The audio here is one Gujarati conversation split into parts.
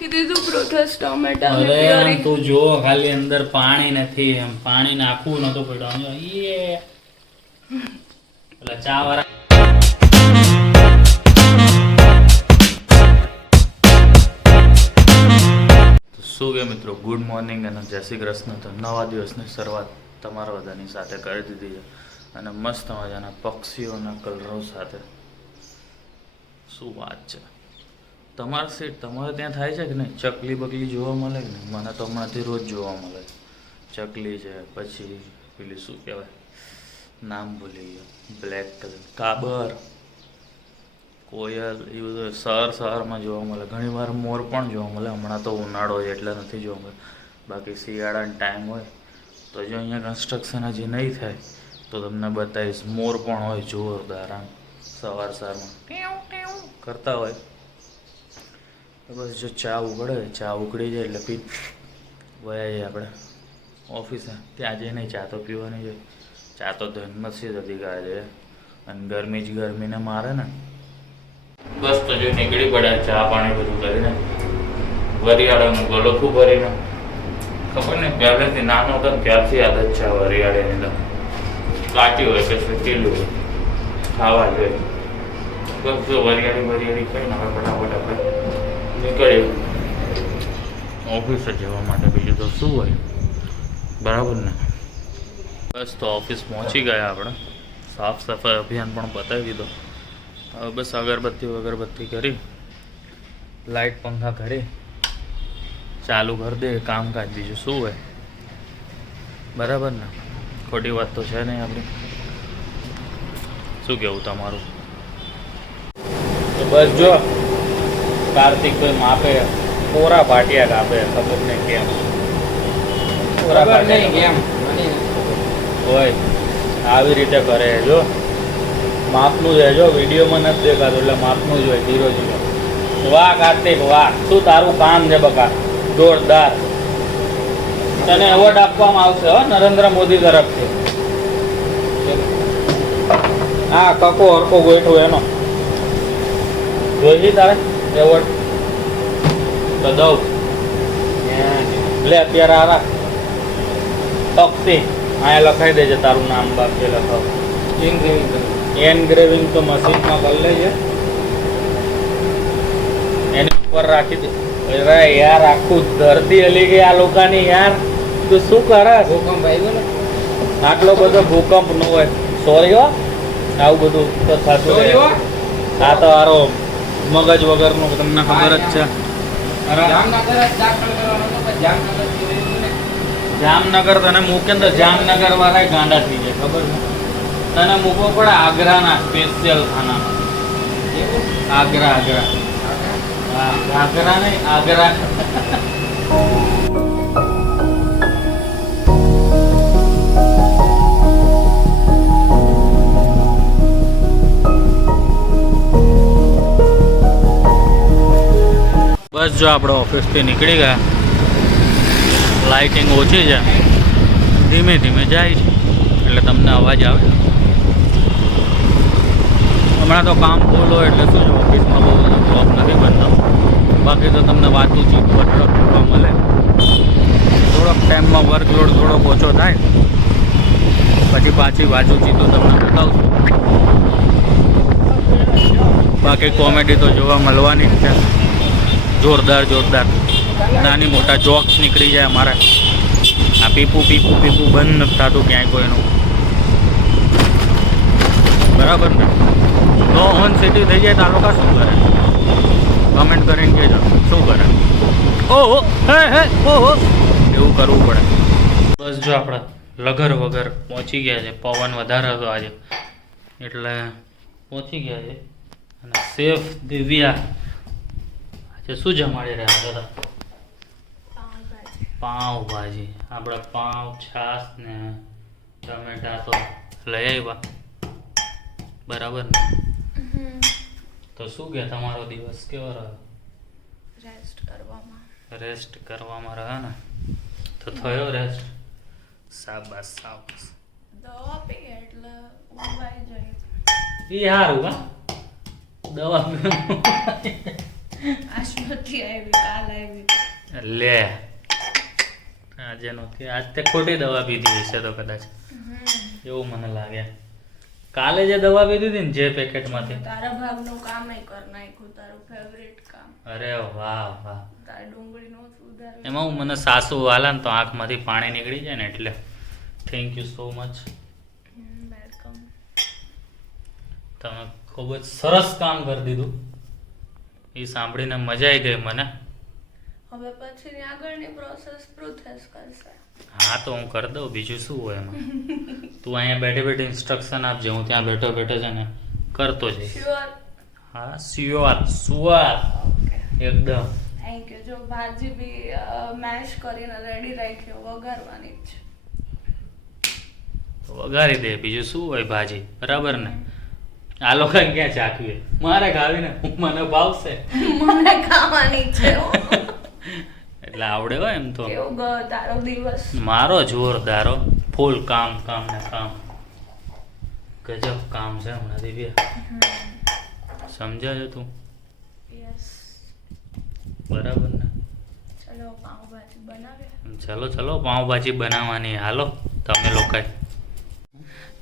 કીધું પ્રોસેસ ટમેટા ને અરે પ્યોરી. તું જો ખાલી અંદર પાણી નથી, એમ પાણી નાખવું નતું પડ્યું. યે પેલા ચા વાળા શું કે મિત્રો, ગુડ મોર્નિંગ અને જય શ્રી કૃષ્ણ. તો નવા દિવસની શરૂઆત તમારા બધાની સાથે કરી દીધી છે અને મસ્ત મજાના પક્ષીઓના કલરવ સાથે. શું વાત છે તમારે સીટ તમારે ત્યાં થાય છે કે નહીં? ચકલી બકલી જોવા મળે કે નહીં? મને તો હમણાંથી રોજ જોવા મળે. ચકલી છે, પછી પેલી શું કહેવાય, નામ ભૂલી ગયો, બ્લેક કલર કાબર, કોયલ, એ બધું શહેરમાં જોવા મળે. ઘણી વાર મોર પણ જોવા મળે. હમણાં તો ઉનાળો હોય એટલે નથી જોવા મળે, બાકી શિયાળાનો ટાઈમ હોય તો જો અહીંયા કન્સ્ટ્રક્શન હજી નહીં થાય તો તમને બતાવીશ. મોર પણ હોય જોરદાર, આમ સવારમાં કરતા હોય. બસ જો ચા ઉકળે, ચા ઉકળી જાય એટલે પી વયા જઈએ આપણે ઓફિસે. ત્યાં જઈને ચા તો પીવાની છે. ચા તો ધનમાં જ જતી ગાય છે અને ગરમી જ ગરમીને મારે ને. બસ તો જો નીકળી પડ્યા ચા પાણી બધું કરીને, વરિયાળાનું ગલોથું ભરીને. ખબર ને પહેલેથી નાનો હતો ને ત્યારથી આદત છે વરિયાળીની. તો કાચી હોય કે શીખેલું હોય ખાવા જોઈએ. બસ જો વરિયાળી કહીને હવે ફટાફટ આપણે નીકળ્યું ઓફિસે જવા માટે. બીજું તો શું હોય, બરાબર ને? બસ તો ઓફિસ પહોંચી ગયા આપણે. સાફ સફાઈ અભિયાન પણ પતાવી દીધો. હવે બસ અગરબત્તી કરી, લાઇટ પંખા કરી, ચાલુ કરી દે કામકાજ. બીજું શું હોય, બરાબર ને? ખોટી વાત તો છે નહીં આપણી. શું કહેવું તમારું? તો બસ જો કાર્તિકભાઈ માપે કોરા પાટિયા કાપે. ખબર નહીં કેમ કોરા પાટિયા કેમ હોય આવી રીતે કરે. જો માપનું જ જો વિડીયોમાં નથી દેખાતું એટલે માપનું જ હોય. ધીરો ધીરો. વાહ કાર્તિક વાહ, શું તારું કામ છે બકા, જોરદાર. તને એવોર્ડ આપવામાં આવશે હો નરેન્દ્ર મોદી તરફથી. હા કકો હરકો ગોઠવું એનો જોઈ તારે એવોર્ડ તો દઉં લે. અત્યારે આરા પક્ષી અહીંયા લખાઈ દેજે તારું નામ બાપ જે લખાવ. એનગ્રેવિંગ તો મશીનમાં કરી લેજે, એની ઉપર રાખી દે. અરે યાર આખું ધરતી હલી ગઈ આ લોકોની યાર. તું શું કરે? ભૂકંપ આવ્યો ને? આટલો બધો ભૂકંપ ન હોય. સોરી હો, આવું બધું તો થતું રહે. આ તો હારો મગજ વગરનું, તમને ખબર જ છે. જામનગર તને મૂકે તો જામનગર વાળા ગાંડા થઈ જાય. ખબર છે? તને મૂકવો પડે આગ્રાના સ્પેશિયલ ખાનામાં. આગ્રા હા, આગ્રા નહીં આગ્રા. બસ જો આપણે ઓફિસથી નીકળી ગયા. લાઇટિંગ ઓછી છે, ધીમે ધીમે જાય છે એટલે તમને અવાજ આવે. હમણાં તો કામ ફૂલ હોય એટલે શું છે, ઓફિસમાં બહુ બધો બ્લોક નથી બનતો. બાકી તો તમને વાતચીત જોવા મળે. થોડોક ટાઈમમાં વર્કલોડ થોડોક ઓછો થાય પછી પાછી વાતચીતો તમને બતાવશું. બાકી કોમેડી તો જોવા મળવાની જ છે. જોરદાર નાની મોટા જોક્સ નીકળી જાય અમારે. આ પીપું બંધ નથી થતું ક્યાંય કોઈનું, બરાબર ને? તો ઓન સિટી થઈ જાય તો આ લોકો શું કરે? કમેન્ટ કરીને કહેજો શું કરે. ઓહો હે ઓહો, એવું કરવું પડે. બસ જો આપણે લગર વગર પહોંચી ગયા છે. પવન વધારે હતો આજે એટલે પહોંચી ગયા છે. અને સેફ દિવ્યા શું જમાડી રહ્યા હતા? પાઉંભાજી. આપણે પાઉં, છાશ ને ટમેટા તો લઈ આવ્યા, બરાબર ને? તો શું કે તમારો દિવસ કેવો રહ્યો? રેસ્ટ કરવામાં રહ્યો ને? તો થયો રેસ્ટ? શાબાશ. દવા પી એટલે ઊંઘાઈ જાય. એ સારું હા, દવા આજ નથી આવી, કાલ આવી. લે આજે નથી, આજ તે ખોટી દવા પીધી હશે તો કદાચ, એવું મને લાગે. કાલે જે દવા પીધી હતી ને જે પેકેટમાંથી, તારા ભાગનું કામ કર નાખ્યું, તારું ફેવરેટ કામ. અરે વાહ વાહ. તાર ડુંગળીનો સુધાર. એમાં હું મને સાસુ વાલા ને તો આંખમાંથી પાણી નીકળી જાય ને એટલે thank you so much. Welcome. તમે ખૂબ જ સરસ કામ કરી દીધું, એ સાંભળીને મજા આવી ગઈ મને. હવે પછી આગળની પ્રોસેસ પ્રોસેસ કરશે. હા તો હું કરી દઉં, બીજું શું હોય એમાં. તું અહીંયા બેઠે બેઠે ઇન્સ્ટ્રક્શન આપજે, હું ત્યાં બેઠો બેઠો છે ને કરતો જઈશ. શ્યોર. હા શ્યોર શ્યોર એકદમ. Thank you. જો ભાજી બી મેશ કરીને રેડી રાખ્યો, વઘારવાની જ છે. વઘારી દે, બીજું શું હોય ભાજી, બરાબર ને. આ લોકો ક્યાં ચાખ્યું, મારે ખાવીને મને ભાવશે. મને ખાવાની છે. એટલે આવડે હોય એમ તો. કેવો ગયો તારો દિવસ? મારો જોરદારો, ફૂલ કામ કામ ને કામ, ગજબ કામ છે હમણાં દિવ્યા, સમજે છે તું? યસ. બરાબર ને. ચલો પાવભાજી બનાવીએ. ચલો ચલો પાવભાજી બનાવવાની, હાલો તમે લોકો.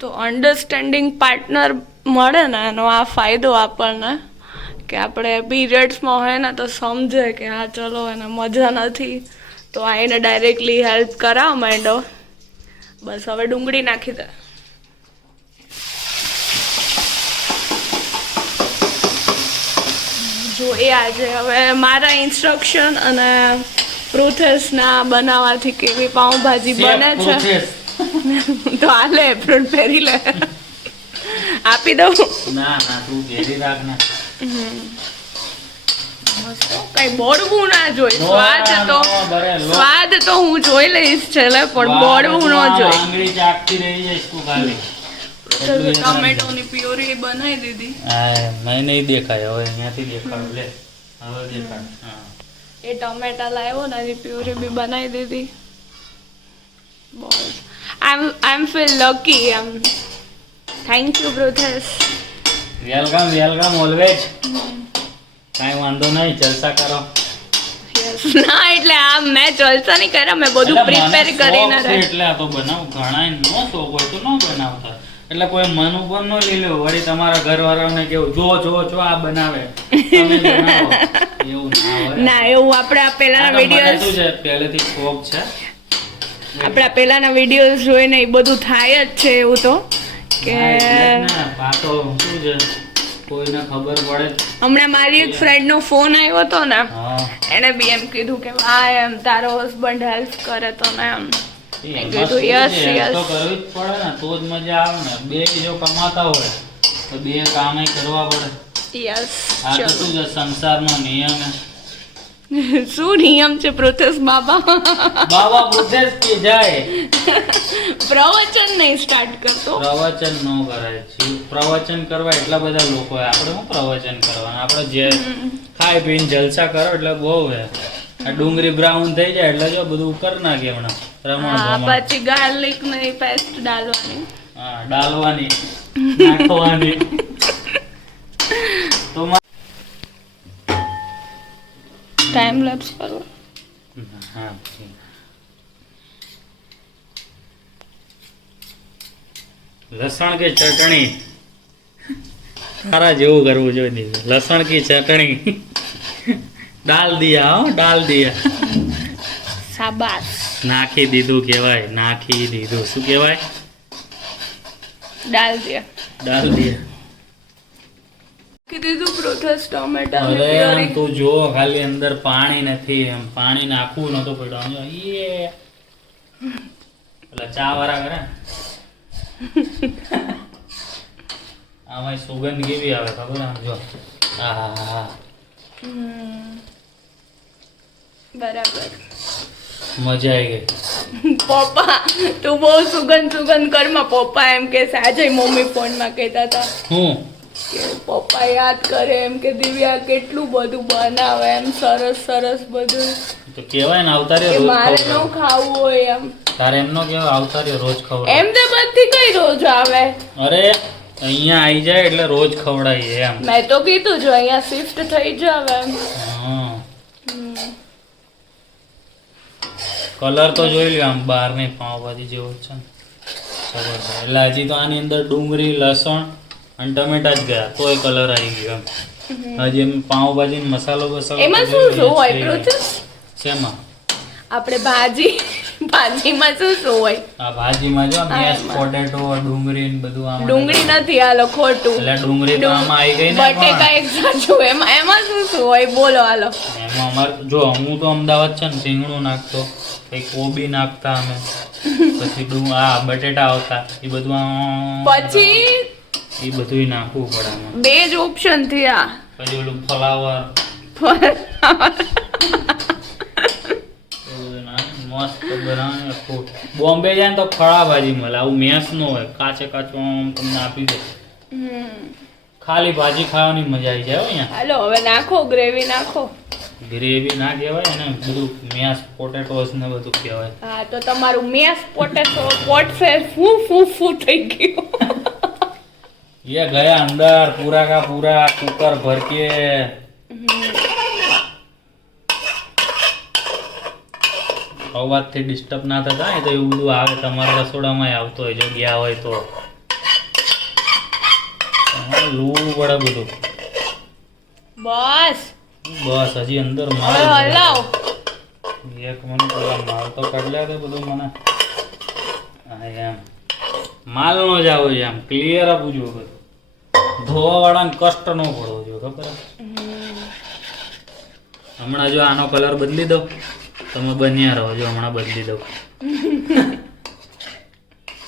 તો અન્ડરસ્ટેન્ડિંગ પાર્ટનર મળે ને એનો આ ફાયદો આપણને, કે આપણે પીરિયડ્સમાં હોય ને તો સમજે કે હા ચલો એને મજા નથી, તો આ એને ડાયરેક્ટલી હેલ્પ કરાવ માંડો. બસ હવે ડુંગળી નાખી દે. જો એ આજે હવે મારા ઇન્સ્ટ્રક્શન અને પ્રોસેસના બનાવવાથી કેવી પાઉંભાજી બને છે તો હાલે એપ્રોન પહેરી લે. આપી દઉં? ના ના તું ઘેરી રાખ ને. કઈ બોડવું ના જોઈ, સ્વાદ તો હું જોઈ લઈશ છેલ્લે, પણ બોડવું ન જોઈ. આંગળી ચાટતી રહી જઈશ તું ખાલી. ટમેટોની પ્યોરી બનાવી દીધી. મેં નહીં દેખાય, હવે અહીંયાથી દેખાડું. લે હવે દેખાડ. હા એ ટમેટા લાવ્યો ને એની પ્યોરી બી બનાવી દીધી. બોલ, I feel lucky. Thank you brothers. Welcome welcome always. કાંઈ વાંધો નહીં, જલસા કરો. ના એટલે આ મેં જલસા નહીં કર્યા, મેં બધું પ્રિપેર કરીને રાખી. એટલે આ તો બનાવ ઘણા નો શોખ હોય તો ન બનાવતા, એટલે કોઈ મન ઉપર ન લઈ લેવું. વળી તમારા ઘરવાળાને કેવું જો જો જો આ બનાવે તમે બનાવો, એવું ના હોય. ના એવું આપણે આ પહેલાના વિડિયોઝ શું છે પહેલેથી શોખ છે. આપણે આ પહેલાના વિડિયોઝ જોઈને એ બધું થાય જ છે એવું તો કે આ તો શું છે કોઈને ખબર પડે. હમણાં મારી એક ફ્રેન્ડનો ફોન આવ્યો હતો ને, હા એને બી એમ કીધું કે આ એમ તારો હસબન્ડ હેલ્પ કરે તો ને એમ કીધું યસ યસ તો કરવી જ પડે ને, તો જ મજા આવે ને. બે જો કમાતા હોય તો બે કામે કરવા પડે. યસ. આ તો શું છે સંસારનો નિયમ છે. શું નિયમ છે પ્રોસેસ બાબા? બાબા પ્રોસેસ કે જાય. પ્રવચન નહીં સ્ટાર્ટ કરતો. પ્રવચન ન કરાય. પ્રવચન કરવા એટલા બધા લોકો હોય, આપણે શું પ્રવચન કરવાના? આપણે જે ખાઈ પીને જલસા કરો એટલે બહુ હે. આ ડુંગળી બ્રાઉન થઈ જાય એટલે જો બધું કરી નાખીએ હમણાં રમણ. પછી ગાર્લિક ની પેસ્ટ ડાલવાની. હા ડાલવાની, નાખવાની. તો ટાઈમ લેપ્સ કરો. હા લસણ की चटनी तारा જેવું કરવું જોઈએ. લસણ की चटनी डाल दिया, हो डाल दिया. શાબાશ. નાખી દીધું કહેવાય, નાખી દીધું. શું કહેવાય? ડાલ દિયા. ડાલ દિયા. નાખી દીધું પ્રોસેસ ટમેટા. અરે તું જો ખાલી અંદર પાણી નથી, એમ પાણી નાખવું નતો પડ્યું. યે પેલા ચા વાળા કરે આમાં સુગંધ કેવી આવે ખબર? આમ જો. હા બરાબર, મજા આવી ગઈ. પપ્પા તું બહુ સુગંધ કરમાં. પપ્પા એમ કે આજે મમ્મી ફોનમાં કહેતા હતા હું કે પપ્પા યાદ કરે એમ કે દિવ્યા કેટલું બધું બનાવે એમ, સરસ સરસ બધું. તો કેવાય ને અવતાર્યો કે રોજ મારે ન ખવડાવે. ખાવું હોય એમ. તારે એમ નો કેવાય અવતાર્યો રોજ ખવડાવે. એમ તો બધી કઈ રોજ આવે. અરે અહીંયા આવી જાય એટલે રોજ ખવડાવીએ એમ. મેં તો કીધું જો અહીંયા શિફ્ટ થઈ જાવ એમ. હા કલર તો જોઈ લ્યો આમ બહારની પાવભાજી જેવો જ છે ને જબરદસ્ત. એટલે હજી તો આની અંદર ડુંગળી લસણ અને ટમેટા જ ગયા તોય કલર આવી ગયો એમ. હજી એમ પાવભાજી મસાલો બસાલો એમાં તો શું જોઈએ શું હોય છે. પૃથ્વી? શેમાં? આપણે ભાજીમાં શું શું હોય? આ ભાજીમાં જો હા, મેશ એમાં. પોટેટો ડુંગળી ને બધું આમાં ડુંગળી નથી હાલો ખોટું. એટલે ડુંગળી તો આમાં આવી ગઈ ને બટેકા પણ. એક સાચું એમાં શું શું હોય બોલો હાલો. એમાં અમારે જો હું તો અમદાવાદ છે ને રીંગણું નાખતો પછી કોબી નાખતા અમે પછી આ બટેટા આવતા એ બધું પછી એ બધું નાખવું પડે આમાં. બે જ ઓપ્શન થયા. પછી ઓલું ફ્લાવર મસ્ત બનાવે આખું. બોમ્બે જાય ને તો ખડા ભાજી મળે આવું મેસ નો હોય કાચે કાચું આમ તમને આપી દે. ખાલી ભાજી ખાવાની મજા આવી જાય હો અહીંયા. હાલો હવે નાખો ગ્રેવી નાખો. ગ્રેવી ના કહેવાય ને બધું મેસ પોટેટોસ ને બધું કહેવાય. હા તો તમારું મેસ પોટેટો પોટ ફેર ફૂ થઈ ગયું. ये गया अंदर पूरा का पूरा कुकर भर के. અવાજથી ડિસ્ટર્બ ના થતા એ તો એવું બધું આવે તમારા રસોડામાં આવતો હોય જો ગયા હોય તો લૂવું પડે બધું. બસ બસ હજી અંદર હવે માલ હલાવ. એક મિનિટ પેલા માલ તો કાઢ લે બધું મને. હા એમ માલ નો જ આવો છે આમ ક્લિયર આપવું જોઈએ બધું. ધોવા વાળાને કષ્ટ ન પડવો જોઈએ ખબર હે? હમણાં જો આનો કલર બદલી દો તમે બન્યા રહો જો હમણાં બદલી દઉં.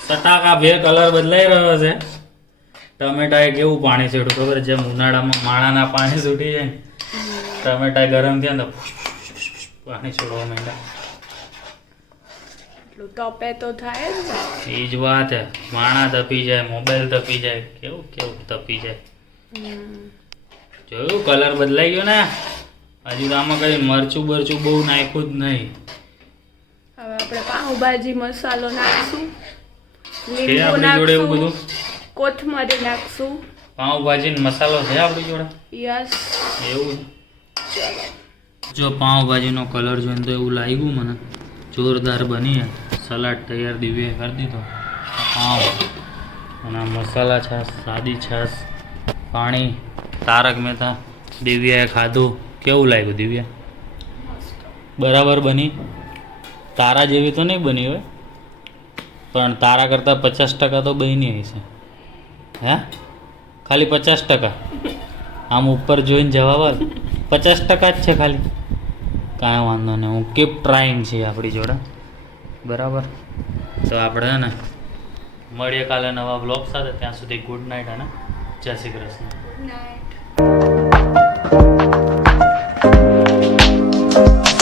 સટાકા બે કલર બદલાઈ રહ્યો છે. ટમેટા એ કેવું પાણી છેડું ખબર જેમ ઉનાળામાં માણાના પાણી છૂટી જાય ને ટમેટા ગરમ થયા ને પાણી છોડવા માંડ્યા. એટલું તપે તો થાય જ ને. એ જ વાત હે માણા તપી જાય મોબાઈલ તપી જાય કેવું કેવું તપી જાય. જોયું કલર બદલાઈ ગયો ને. હજી તો આમાં કઈ મરચું બરચું બહુ નાખ્યું જ નહીં. હવે આપણે પાવભાજી મસાલો નાખશું. છે લીંબુ આપણી જોડે એવું નાખશું. બધું કોથમરી નાખશું. પાવભાજી મસાલો છે આપણી જોડે યસ. એવું જો પાવભાજીનો કલર જોઈને તો એવું લાગ્યું મને જોરદાર બની. સલાડ તૈયાર દિવ્ય કરી દીધો. પાવ અને આ મસાલા છાશ સાદી છાશ પાણી તારક મહેતા દિવ્યાએ ખાધું. કેવું લાગ્યું દિવ્યા? બરાબર બની. તારા જેવી તો નહીં બની હોય પણ તારા કરતાં 50% તો બની હશે. હે ખાલી 50%? આમ ઉપર જોઈને જવાબ આવ 50% જ છે ખાલી. કાંઈ વાંધો નહીં હું કીપ ટ્રાઈંગ છે આપણી જોડે બરાબર. તો આપણે ને મળીએ કાલે નવા બ્લોગ સાથે. ત્યાં સુધી ગુડ નાઇટ અને જય શ્રી કૃષ્ણ. નાઇટ.